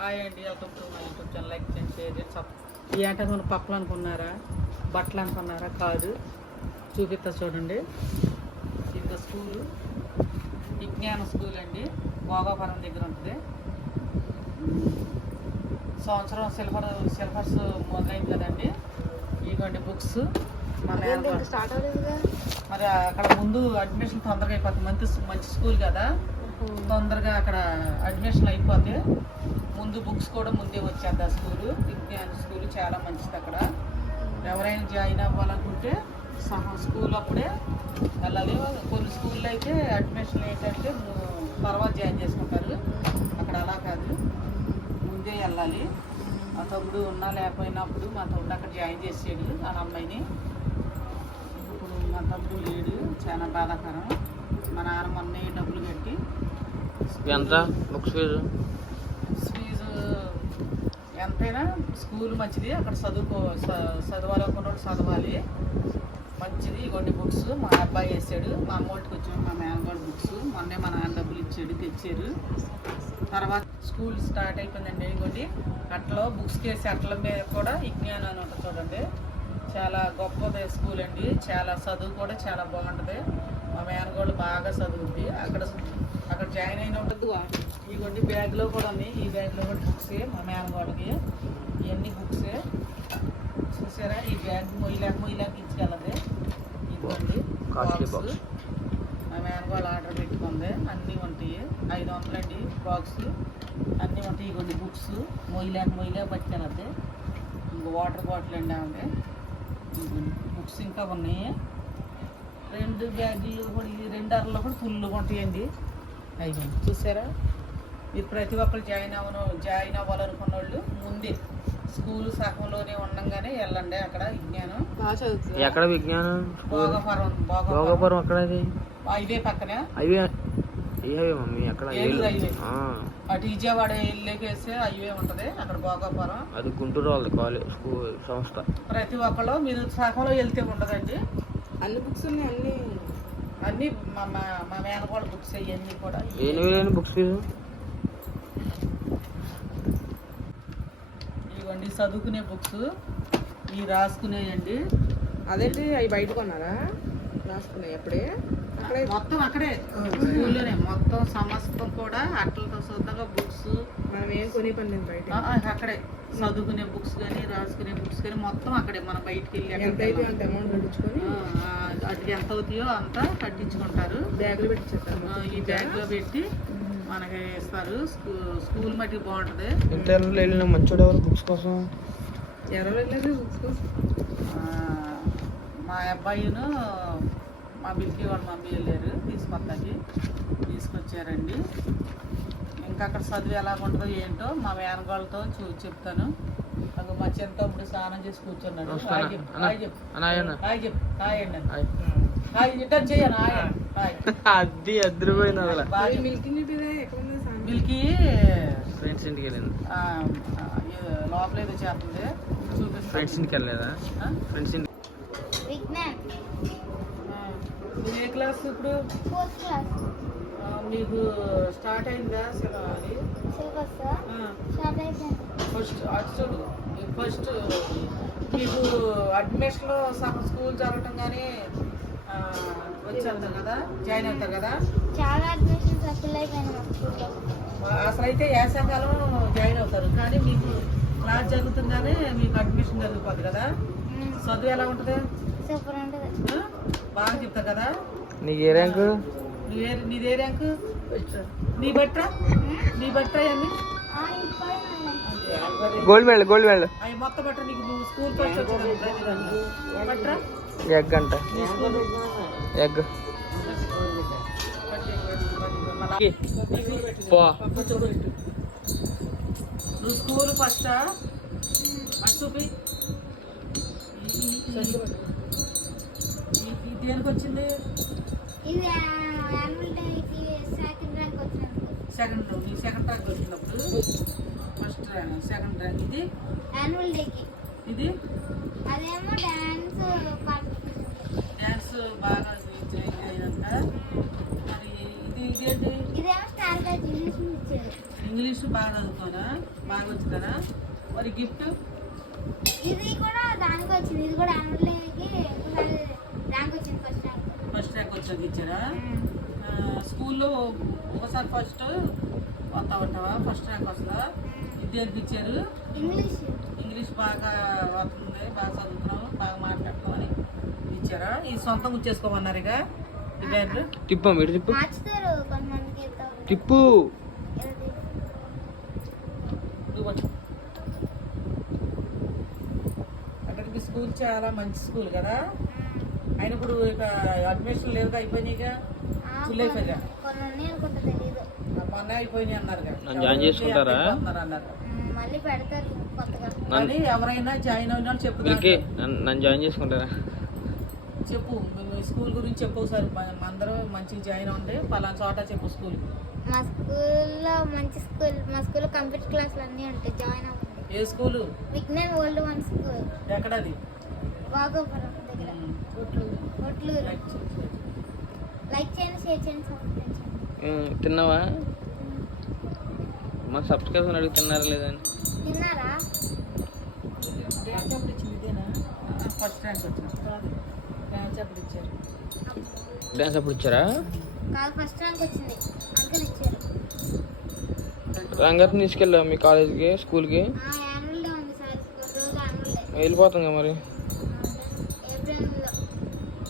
Hi అండి, welcome to my YouTube channel. Like చేయండి, share చేయండి. ఈ ఆట మన పప్పులు అనుకున్నారా, బట్టలు అనుకున్నారా? కాదు, చూపిస్తా చూడండి. ఇది స్కూలు, విజ్ఞాన స్కూల్ అండి, భోగాపురం దగ్గర ఉంటుంది. సంవత్సరం సిలబస్ మొదలైంది కదండి. ఇదిగోండి బుక్స్. స్టార్ట్ అవ్వలేదుగా. మరి అక్కడ ముందు అడ్మిషన్ తొందరగా అయిపోతుంది. మంచి స్కూల్ కదా, తొందరగా అక్కడ అడ్మిషన్ అయిపోతే ముందు బుక్స్ కూడా ముందే వచ్చేది. ఆ స్కూలు విజ్ఞాన స్కూల్ చాలా మంచిది. అక్కడ ఎవరైనా జాయిన్ అవ్వాలనుకుంటే స్కూల్ అప్పుడే వెళ్ళాలి. కొన్ని స్కూల్లో అయితే అడ్మిషన్ ఏంటంటే తర్వాత జాయిన్ చేసుకుంటారు. అక్కడ అలా కాదు, ముందే వెళ్ళాలి. మా తమ్ముడు ఉన్నా లేకపోయినప్పుడు మా తమ్ముడు అక్కడ జాయిన్ చేసాడు వాళ్ళ అమ్మాయిని. ఇప్పుడు మా తమ్ముడు లేడు, చాలా బాధాకరం. మా నాన్న మొన్న డబ్బులు కట్టి ఎంత బుక్స్ ఫీజు ఎంతైనా స్కూల్ మంచిది. అక్కడ చదవాలనుకున్నప్పుడు చదవాలి, మంచిది. కొన్ని బుక్స్ మా అబ్బాయి వేసాడు. మా అమ్మోటికి వచ్చాడు మా మేనగాడు బుక్స్. మొన్నే మా నాన్న డబ్బులు ఇచ్చాడు, తెచ్చారు. తర్వాత స్కూల్ స్టార్ట్ అయిపోయిందండి. ఇదిగోండి అట్లా బుక్స్ వేసి అట్ల మీద కూడా విజ్ఞానం అని ఉంటుంది చూడండి. చాలా గొప్పది స్కూల్ అండి. చాలా చదువు కూడా చాలా బాగుంటుంది. మా మేనగాడు బాగా చదువుద్ది. అక్కడ జాయిన్ అయిన ఉంటుంది. ఇదిగోండి బ్యాగ్లో కూడా ఉన్నాయి. ఈ బ్యాగ్లో కూడా బుక్సే మా మేనగాడికి. ఇవన్నీ బుక్సే చూసారా. ఈ బ్యాగ్ మొయ్యలేక ఇచ్చుకెళ్ళదు. ఇదిగోండి బాక్స్. మా మేనగాడు ఆర్డర్ పెట్టుకుంది. అన్నీ ఉంటాయి. 500 అండి బాక్స్. అన్నీ ఉంటాయి. ఇదిగోండి బుక్స్ మొయ్యలేక పట్టుకెళ్ళద్ది. ఇంకో వాటర్ బాటిల్ అండి ఆమె. ఇదిగోండి బుక్స్ ఇంకా ఉన్నాయి. 2 బ్యాగులు కూడా, ఇది 2 అరలో కూడా ఫుల్గా ఉంటాయండి. అయిపోయింది చూసారా. మీరు ప్రతి ఒక్కరు జాయిన్ అవ్వాలనుకున్న వాళ్ళు ముందే స్కూల్ సగంలోనే ఉండగానే వెళ్ళండి. అక్కడ విజ్ఞానం బాగా చదువుతుంది. ఎక్కడ విజ్ఞానం? భోగాపురం అక్కడ హైవే పక్కన. హైవే మమ్మీ అక్కడ హైవే అటు విజయవాడ వెళ్ళేకేస్తే హైవే ఉంటుంది. అక్కడ భోగాపురం. అది గుంటూరు వాళ్ళది కాలేజ్ స్కూల్ సంస్థ. ప్రతి ఒక్కరు మీరు సగంలో వెళ్తే ఉండదండి. అన్ని బుక్స్ ఉన్నాయి. అన్నీ మా మేనగోడ బుక్స్ అవన్నీ కూడా. ఏమి బుక్స్ ఫీజు? ఇవ్వండి చదువుకునే బుక్స్, ఇవి రాసుకునేయండి. అదేంటి అవి బయట కొన్నారా? రాసుకున్నాయి అప్పుడే మొత్తం అక్కడే స్కూల్లోనే మొత్తం సమస్తం కూడా అట్లతో శుద్ధంగా బుక్స్. మనం ఏం కొని పని లేదు బయట. అక్కడే చదువుకునే బుక్స్ కానీ రాసుకునే బుక్స్ కానీ మొత్తం అక్కడే. మనం బయటికి వెళ్ళి ఎంత అయితే అంత అమౌంట్ కట్టించుకొని అటుకి ఎంత అవుతాయో అంతా కట్టించుకుంటారు. బ్యాగులు పెట్టించేస్తారు. ఈ బ్యాగ్లో పెట్టి మనకి ఇస్తారు. స్కూల్ మట్టికి బాగుంటుంది. ఇంటర్నెట్లో వెళ్ళిన మంచోడు ఎవరు బుక్స్ కోసం? ఎవరు వెళ్ళలేదు బుక్స్ కోసం? మా అబ్బాయిను మా బిల్కి వాళ్ళ మమ్మీ వెళ్ళారు తీసుకొచ్చారండి. ఇంకా అక్కడ చదువు ఎలాగుంటుందో ఏంటో మా మేనగాళ్ళతో చెప్తాను. నాకు మా చిన్న తమ్ముడు స్నానం చేసి కూర్చున్నాడు. అది అద్దరిపోయింది. మిల్కీ ఫ్రెండ్స్ ఇంటికి వెళ్ళింది. లోపల ఏదో చేస్తుంది, చూపిస్తుంది. ఫ్రెండ్స్ ఇంటికి వెళ్ళలేదా? ఫ్రెండ్స్ ఇంటికి. ఏ క్లాస్ ఇప్పుడు? 4th class. మీకు స్టార్ట్ అయిందా అది? ఫస్ట్ మీకు అడ్మిషన్లో సగం స్కూల్ జరగటం కానీ వచ్చేస్తారు కదా, జాయిన్ అవుతారు కదా. చాలా అడ్మిషన్స్ అప్లై అయిపోయినాయి స్కూల్లో. అసలు అయితే వేసవకాలం జాయిన్ అవుతారు, కానీ మీకు క్లాస్ జరుగుతుందనే మీకు అడ్మిషన్ జరిగిపోద్ది కదా. చదువు ఎలా ఉంటుంది? సూపర్ ఉంటుంది. బాగా చెప్తారు కదా. నీకు ఏ ర్యాంకు? నీదే ర్యాంకు? నీ బట్ట అన్నీ గోల్డ్ మెడల్ అవి మొత్తం బట్ట. నీకు నువ్వు స్కూల్ ఫస్ట్ వచ్చింది బట్ట. ఎగ్ అంట, ఎగ్. నువ్వు స్కూల్ ఫస్టా? చూపి దేనికి వచ్చింది? సెకండ్ ర్యాంక్ వచ్చినప్పుడు ఫస్ట్ ర్యాంక్, సెకండ్ ర్యాంక్. ఇది యాన్యువల్ డేకి. ఇది అదేమో డ్యాన్స్ బాగా అయినంత. మరి ఇదేంటి? ఇదేమో స్టార్ ఇంగ్లీష్ ఇచ్చారు. ఇంగ్లీష్ బాగా చదువుతానా, బాగా వచ్చిందా? మరి గిఫ్ట్ ఇది కూడా దానికి వచ్చింది. ఇది కూడా యాన్యువల్ డేకి ర్యాంక్ వచ్చింది, ఫస్ట్ ర్యాంక్. వచ్చాక ఇచ్చారా? స్కూల్లో ఒకసారి ఫస్ట్ వస్తావా? ఫస్ట్ ర్యాంక్ వస్తుందా? ఇద్దరికి ఇచ్చారు. ఇంగ్లీష్ బాగా వస్తుంది, బాగా చదువుతున్నావు, బాగా మాట్లాడుకోమని ఇచ్చారా? ఇది సొంతం ఉంచేసుకోమన్నారు. ఇక ఈ బ్యాగ్ తిప్పు మీరు తిప్పు మార్చుతారు కొంతమందికి. తిప్పు. అక్కడికి స్కూల్ చాలా మంచి స్కూల్ కదా. అయినా ఇప్పుడు ఇక అడ్మిషన్ లేదు, అయిపోయినాయిగా. ఫుల్ అయిపోయిగా. కొన్ని ఉన్నాయి అనుకుంటా, తెలీదు. మొన్న అయిపోయినాయి అన్నారు కదా. నన్ను జాయిన్ చేసుకుంటారా? అన్నారు. మళ్ళీ పెడతారు కొత్తగా. కానీ ఎవరైనా జాయిన్ అయినా వీళ్ళకి చెప్తారు. నన్ను జాయిన్ చేసుకుంటారా? చెప్పు, మీ స్కూల్ గురించి చెప్పు సార్. అందరూ మంచిగా జాయిన్ ఉంది, పలానా చోట చెప్పు స్కూల్. మా స్కూల్లో మంచి స్కూల్. మా స్కూల్లో కంప్యూటర్ క్లాసులు అన్నీ ఉంటాయి, జాయిన్ అవ్వండి. ఏ school? Vignan old one school, ఎక్కడది? వాగోపురం దగ్గర, ఒట్లూరు. లైక్ చేయండి, షేర్ చేయండి, సబ్స్క్రైబ్ చేయండి. తిన్నావా? మాకు సబ్స్క్రైబ్ అడిగి తిన్నారా లేదని? తిన్నారా? డ్యాన్స్ అప్పుడు ఇచ్చింది ఇదేనా? ఫస్ట్ ర్యాంక్ వచ్చింది. డ్యాన్స్ అప్పుడు ఇచ్చారు. డ్యాన్స్ అప్పుడు ఇచ్చారా? కాదు, ఫస్ట్ ర్యాంక్ వచ్చింది, అంకుల్ ఇచ్చారు. రంగత్ని తీసుకెళ్ళా మీ కాలేజీకి, స్కూల్కి? యాన్యువల్ డే ఉంది సార్, కొన్ని రోజులు యాన్యువల్ డే. వెళ్ళిపోతాం కదా మరి. ఏప్రిల్లో.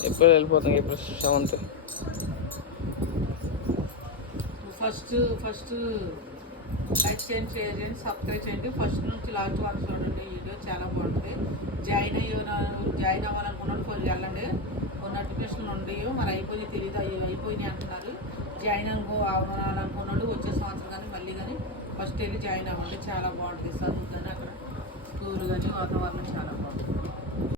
ఎప్పుడు వెళ్ళిపోతాం? April 7th. ఫస్ట్ లైక్ చేయండి, షేర్ చేయండి, సబ్స్క్రైబ్ చేయండి. ఫస్ట్ నుంచి లాస్ట్ వరకు చూడండి. వీడియో చాలా బాగుంటుంది. జాయిన్ అవ్వాలనుకున్నాడు కొంచెం వెళ్ళండి. కొన్ని నోటిఫికేషన్లు ఉండవు, మరి అయిపోయి తెలియదు. అయిపోయినాయి అంటున్నారు. జాయిన్ అవ్వాలనుకున్నాడు వచ్చే సంవత్సరం కానీ మళ్ళీ కానీ ఫస్ట్ వెళ్ళి జాయిన్ అవ్వండి. చాలా బాగుంటుంది చదువు కానీ, అక్కడ స్కూల్ కానీ వాతావరణం చాలా బాగుంటుంది.